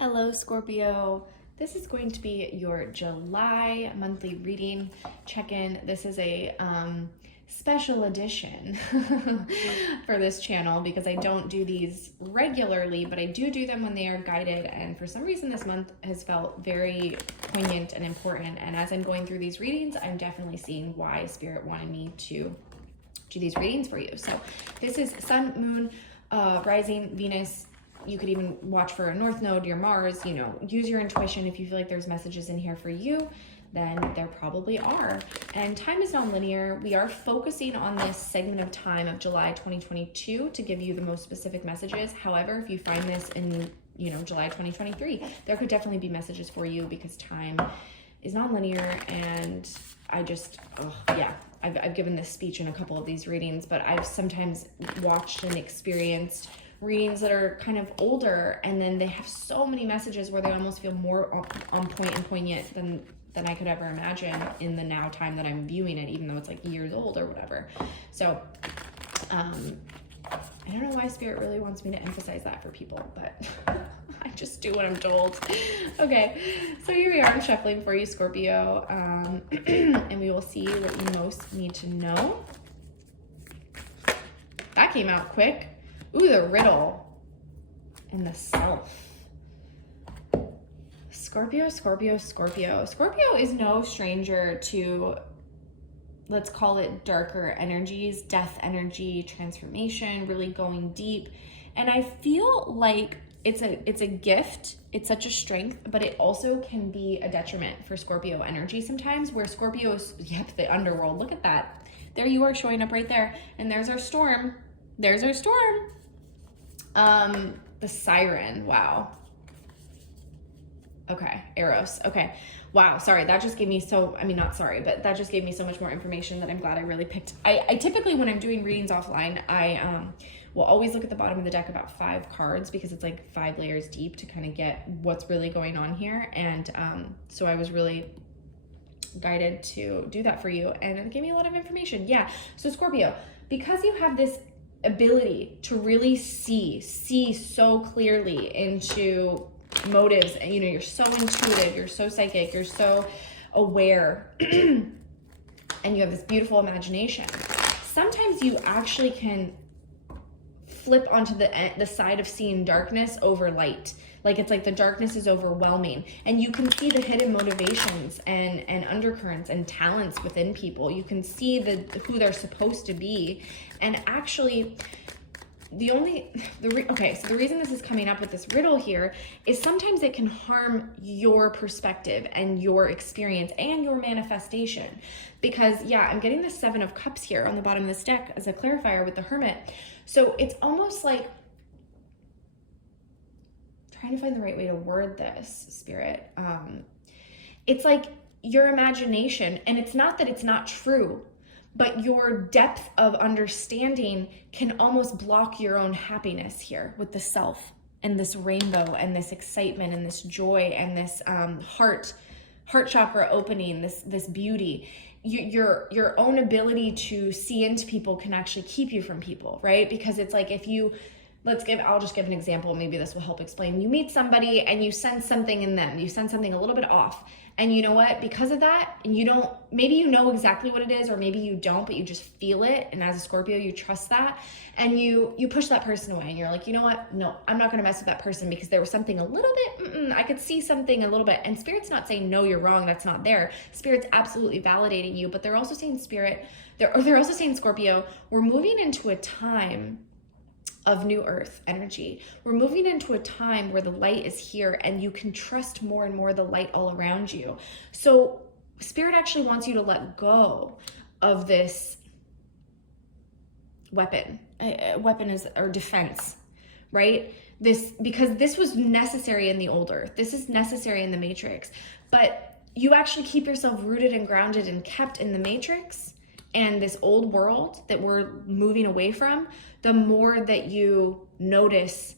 Hello, Scorpio. This is going to be your July monthly reading check-in. This is a special edition for this channel because I don't do these regularly, but I do them when they are guided. And for some reason, this month has felt very poignant and important. And as I'm going through these readings, I'm definitely seeing why Spirit wanted me to do these readings for you. So this is Sun, Moon, Rising, Venus. You could even watch for a North Node, your Mars, use your intuition. If you feel like there's messages in here for you, then there probably are. And time is non-linear. We are focusing on this segment of time of July 2022 to give you the most specific messages. However, if you find this in, July 2023, there could definitely be messages for you because time is non-linear. And I just, I've given this speech in a couple of these readings, but I've sometimes watched and experienced readings that are kind of older, and then they have so many messages where they almost feel more on point and poignant than I could ever imagine in the now time that I'm viewing it, even though it's like years old or whatever. So I don't know why Spirit really wants me to emphasize that for people, but I just do what I'm told. Okay, so here we are. I'm shuffling for you, Scorpio, and we will see what you most need to know. That came out quick. Ooh, the riddle and the self. Scorpio, Scorpio, Scorpio. Scorpio is no stranger to, let's call it darker energies, death energy, transformation, really going deep. And I feel like it's a gift. It's such a strength, but it also can be a detriment for Scorpio energy sometimes, where Scorpio is, the underworld. Look at that. There you are showing up right there. And there's our storm. There's our storm. The siren. Wow. Okay. Eros. Okay. Wow. Sorry. That just gave me that just gave me so much more information that I'm glad I really picked. I typically, when I'm doing readings offline, I will always look at the bottom of the deck about 5 cards because it's like 5 layers deep to kind of get what's really going on here. And so I was really guided to do that for you, and it gave me a lot of information. Yeah. So Scorpio, because you have this ability to really see so clearly into motives, and you're so intuitive, you're so psychic, you're so aware, and you have this beautiful imagination. Sometimes you actually can flip onto the side of seeing darkness over light. Like it's like the darkness is overwhelming, and you can see the hidden motivations and undercurrents and talents within people. You can see who they're supposed to be. And actually, the reason this is coming up with this riddle here is sometimes it can harm your perspective and your experience and your manifestation. Because I'm getting the 7 of Cups here on the bottom of this deck as a clarifier with the Hermit. So it's almost like, trying to find the right way to word this, Spirit. It's like your imagination, and it's not that it's not true, but your depth of understanding can almost block your own happiness here with the self and this rainbow and this excitement and this joy and this heart chakra opening, this beauty. Your own ability to see into people can actually keep you from people, right? Because it's like if you, I'll just give an example. Maybe this will help explain. You meet somebody and you sense something in them. You sense something a little bit off. And you know what? Because of that, and maybe you know exactly what it is, or maybe you don't, but you just feel it. And as a Scorpio, you trust that. And you push that person away, and you're like, you know what? No, I'm not going to mess with that person because there was something a little bit, I could see something a little bit. And Spirit's not saying, no, you're wrong. That's not there. Spirit's absolutely validating you, but they're also saying, they're also saying, Scorpio, we're moving into a time of new earth energy. We're moving into a time where the light is here and you can trust more and more the light all around you. So Spirit actually wants you to let go of this weapon. Weapon is or defense, right? Because this was necessary in the old earth. This is necessary in the matrix. But you actually keep yourself rooted and grounded and kept in the matrix and this old world that we're moving away from, the more that you notice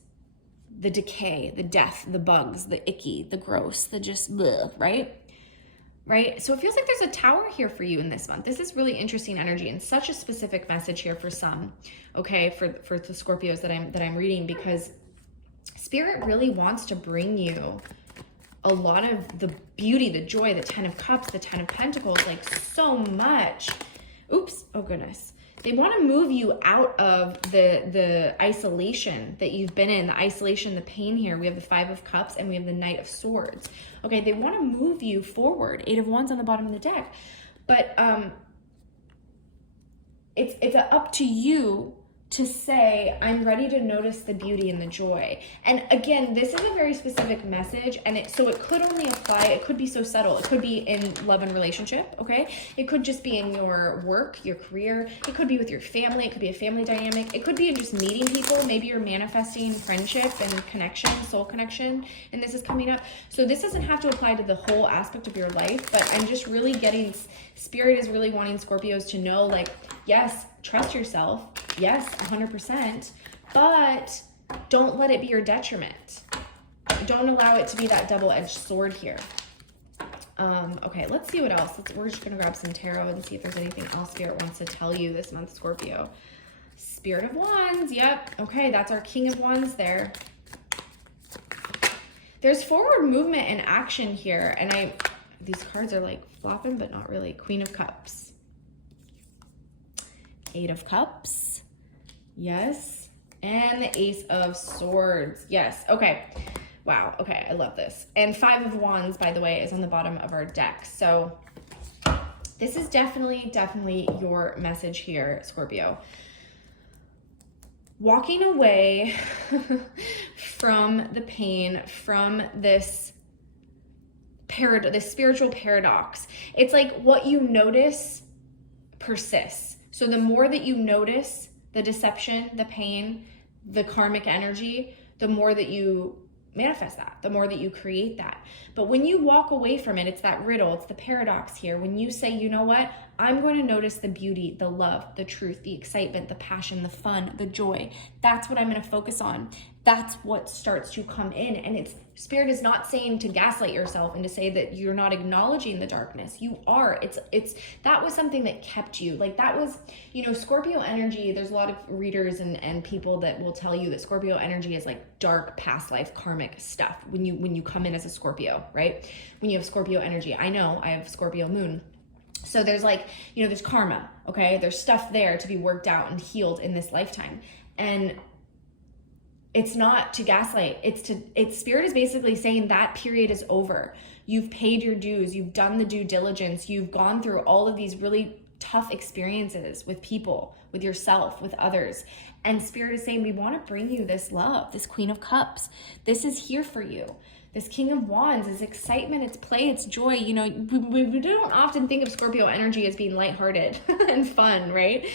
the decay, the death, the bugs, the icky, the gross, the just bleh, right? So it feels like there's a tower here for you in this month. This is really interesting energy and such a specific message here for some, okay, for the Scorpios that I'm reading, because Spirit really wants to bring you a lot of the beauty, the joy, the 10 of Cups, the 10 of Pentacles, like so much. Oops, oh goodness. They want to move you out of the isolation that you've been in, the isolation, the pain here. We have the 5 of Cups and we have the Knight of Swords. Okay, they want to move you forward. 8 of Wands on the bottom of the deck. But it's up to you to say, I'm ready to notice the beauty and the joy. And again, this is a very specific message, and so it could only apply, it could be so subtle. It could be in love and relationship, okay? It could just be in your work, your career. It could be with your family. It could be a family dynamic. It could be in just meeting people. Maybe you're manifesting friendship and connection, soul connection, and this is coming up. So this doesn't have to apply to the whole aspect of your life, but I'm just really getting, Spirit is really wanting Scorpios to know, like, yes, trust yourself. Yes, 100%, but don't let it be your detriment. Don't allow it to be that double-edged sword here. Okay, let's see what else. We're just going to grab some tarot and see if there's anything else Spirit wants to tell you this month, Scorpio. Spirit of Wands. Yep. Okay, that's our King of Wands there. There's forward movement and action here, and these cards are like flopping, but not really. Queen of Cups. 8 of Cups. Yes. And the Ace of Swords. Yes. Okay. Wow. Okay. I love this. And 5 of Wands, by the way, is on the bottom of our deck. So this is definitely your message here, Scorpio. Walking away from the pain, from this spiritual paradox. It's like what you notice persists. So the more that you notice the deception, the pain, the karmic energy, the more that you manifest that, the more that you create that. But when you walk away from it, it's that riddle, it's the paradox here. When you say, you know what, I'm going to notice the beauty, the love, the truth, the excitement, the passion, the fun, the joy. That's what I'm going to focus on. That's what starts to come in. And Spirit is not saying to gaslight yourself and to say that you're not acknowledging the darkness. You are. That was something that kept you. Like that was, Scorpio energy. There's a lot of readers and people that will tell you that Scorpio energy is like dark past life karmic stuff when you come in as a Scorpio, right? When you have Scorpio energy. I know I have Scorpio moon. So there's like, there's karma, okay? There's stuff there to be worked out and healed in this lifetime. And it's not to gaslight. Spirit is basically saying that period is over. You've paid your dues. You've done the due diligence. You've gone through all of these really tough experiences with people, with yourself, with others. And Spirit is saying, we want to bring you this love, this Queen of Cups. This is here for you. This King of Wands is excitement, it's play, it's joy. We don't often think of Scorpio energy as being lighthearted and fun, right?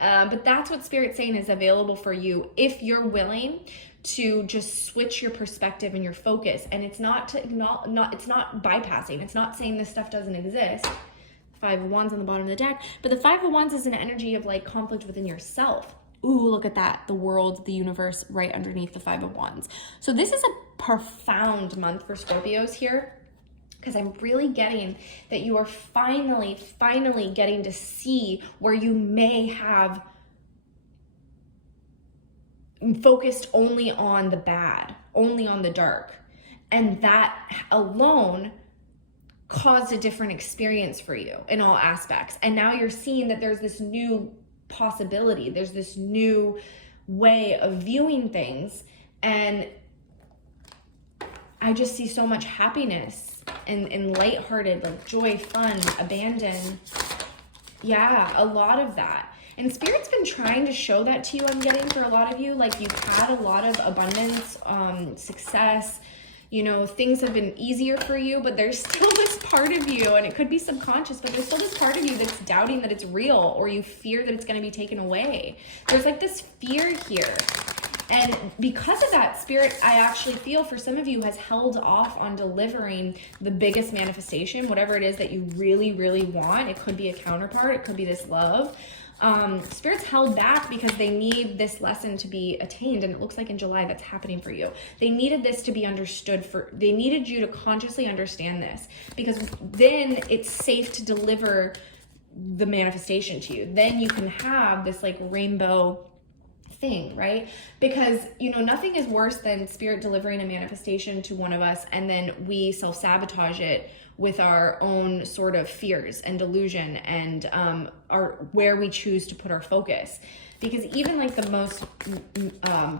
But that's what Spirit's saying is available for you if you're willing to just switch your perspective and your focus. And it's not it's not bypassing. It's not saying this stuff doesn't exist. 5 of Wands on the bottom of the deck, but the 5 of Wands is an energy of like conflict within yourself. Ooh, look at that. The world, the universe, right underneath the 5 of Wands. So this is a profound month for Scorpios here, because I'm really getting that you are finally getting to see where you may have focused only on the bad, only on the dark. And that alone caused a different experience for you in all aspects. And now you're seeing that there's this new possibility. There's this new way of viewing things. And I just see so much happiness and lighthearted, like joy, fun, abandon. Yeah, a lot of that. And Spirit's been trying to show that to you, I'm getting, for a lot of you. Like you've had a lot of abundance, success, things have been easier for you, but there's still this part of you, and it could be subconscious, but there's still this part of you that's doubting that it's real, or you fear that it's going to be taken away. There's like this fear here. And because of that, Spirit, I actually feel for some of you has held off on delivering the biggest manifestation, whatever it is that you really, really want. It could be a counterpart. It could be this love. Spirit's held back because they need this lesson to be attained. And it looks like in July that's happening for you. They needed this to be understood. They needed you to consciously understand this, because then it's safe to deliver the manifestation to you. Then you can have this like rainbow thing, right? Because, nothing is worse than Spirit delivering a manifestation to one of us and then we self-sabotage it with our own sort of fears and delusion and where we choose to put our focus. Because even like the most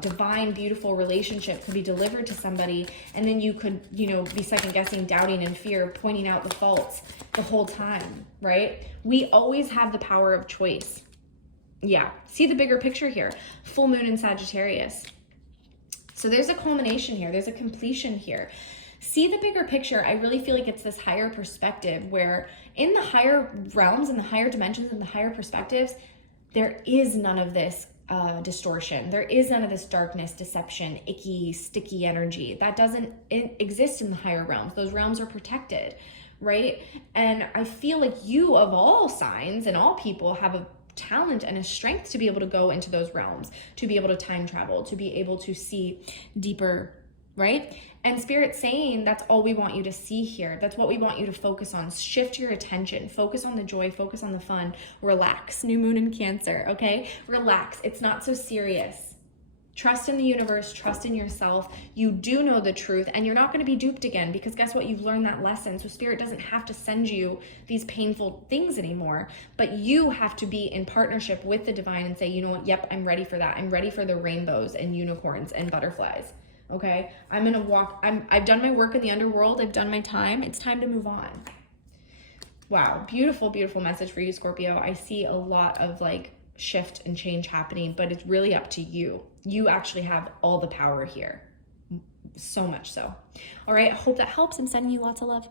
divine, beautiful relationship could be delivered to somebody, and then you could, be second guessing, doubting, and fear, pointing out the faults the whole time, right? We always have the power of choice. Yeah, see the bigger picture here. Full moon in Sagittarius. So there's a culmination here. There's a completion here. See the bigger picture. I really feel like it's this higher perspective where in the higher realms and the higher dimensions and the higher perspectives, there is none of this distortion. There is none of this darkness, deception, icky, sticky energy. That doesn't exist in the higher realms. Those realms are protected, right? And I feel like you, of all signs and all people, have a talent and a strength to be able to go into those realms, to be able to time travel, to be able to see deeper, right? And Spirit's saying that's all we want you to see here. That's what we want you to focus on. Shift your attention. Focus on the joy. Focus on the fun. Relax. New moon in Cancer, okay? Relax. It's not so serious. Trust in the universe. Trust in yourself. You do know the truth, and you're not going to be duped again because guess what? You've learned that lesson. So Spirit doesn't have to send you these painful things anymore, but you have to be in partnership with the divine and say, you know what? Yep, I'm ready for that. I'm ready for the rainbows and unicorns and butterflies. Okay, I'm gonna walk. I've done my work in the underworld. I've done my time. It's time to move on. Wow, beautiful, beautiful message for you, Scorpio. I see a lot of like shift and change happening, but it's really up to you. You actually have all the power here. So much so. All right, hope that helps. I'm sending you lots of love.